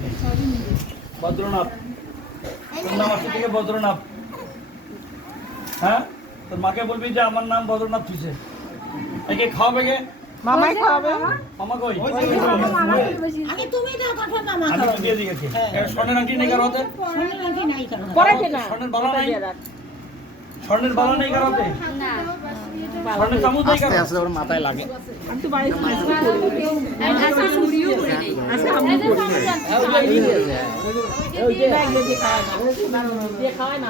জিনিস বদ্রনাথ তোর নাম আছে থেকে বদ্রনাথ হ্যাঁ তোর মাকে বলবি যে আমার নাম বদ্রনাথ থুইছে একে খাওয়াবে কে মামাই খাওয়াবে মামা কই আগে তুমি দাও তারপর মামা আমি তো দিয়ে দিয়েছি স্বর্ণের আংটি নেই কারো হাতে সোনার আংটি নাই কারণ পরে দে না স্বর্ণের বালা নাই স্বর্ণের বালা নেই কারো হাতে স্বর্ণের চামচ নেই কারো আস্তে ওর মাথায় লাগে আমি তো বাড়িতে আচ্ছা মুড়িও করে দেই আচ্ছা আমি করি ওই যে ব্যাগে দিয়ে খাওয়ায় না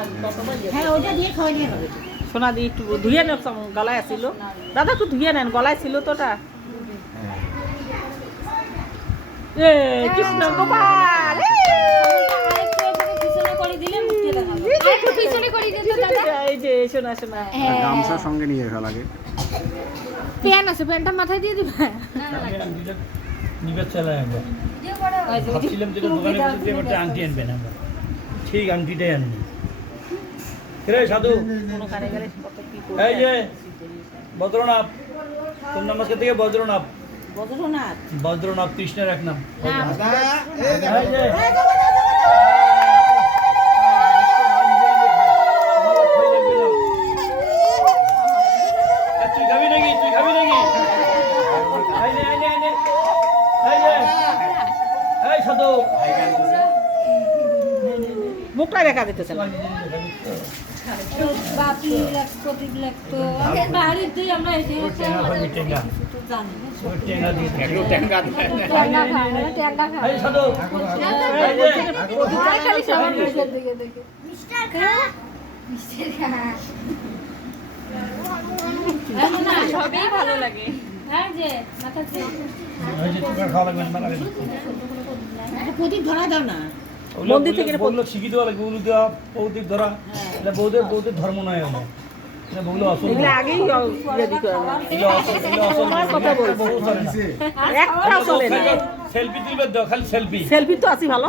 হ্যাঁ ওটা দিয়ে খাওয়াই নিয়ে হবে সোনা দি একটু ধুয়ে নেন গলায় ছিল দাদা একটু ধুয়ে নেন গলায় ছিল তোটা এ কৃষ্ণ গোপাল এই যে শোনা শোনা গামছা সঙ্গে নিয়ে আসা লাগে প্যান আছে প্যানটা মাথায় দিয়ে দিবে নিবে চলে আমরা ভাবছিলাম যেটা দোকানে বসে একটা আংটি আনবেন আমরা ঠিক আংটিটাই আনবেন রে সাধু কোনখানে গেলে কত কি এই যে বদ্রনাথ তোর নাম আজকে থেকে বদ্রনাথ বদ্রনাথ বদ্রনাথ কৃষ্ণের এক নাম এই যে তুই খাবি নাকি এই নে, এই যে এই সাধু মুখটাই দেখা যেতেছে না বাপি লাগতো দিক লাগতো বাড়িতে আমরা এসে টেঙ্গা খাবি টেঙ্গা টেঙ্গা দিয়ে ট্যাংরা খা এই সাধু এই যে খালি সবার মুখের দিকে দেখে মিস্টার খা না সবই ভালো লাগে হ্যাঁ যে মাথা এই যে তোকে খাওয়া লাগবে না লাগে প্রদীপ ধরা দাও না মন্দির থেকে বললো শিখি দেওয়া লাগবে বলু দেওয়া প্রদীপ ধরা এটা বৌদের ধর্ম নয় এটা এটা বললো আসল এগুলো আগেই রেডি করে তোমার কথা বলবো একটা চলে না সেলফি তুলবে দাও খালি সেলফি সেলফি তো আছি ভালো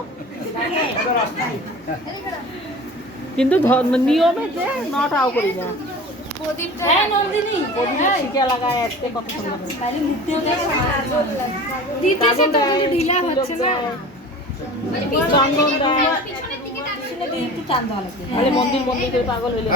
কিন্তু নিয়মে যে নটাও করি না প্রদীপটা হ্যাঁ নন্দিনী শিখে লাগায় আসতে কত সুন্দর তাহলে দিতেছে তো কিন্তু ঢিলা হচ্ছে না চন্দন দেয় পিছনের দিকে টান দিয়ে একটু টান দেওয়া লাগবে তাহলে মন্দির করে পাগল হইলে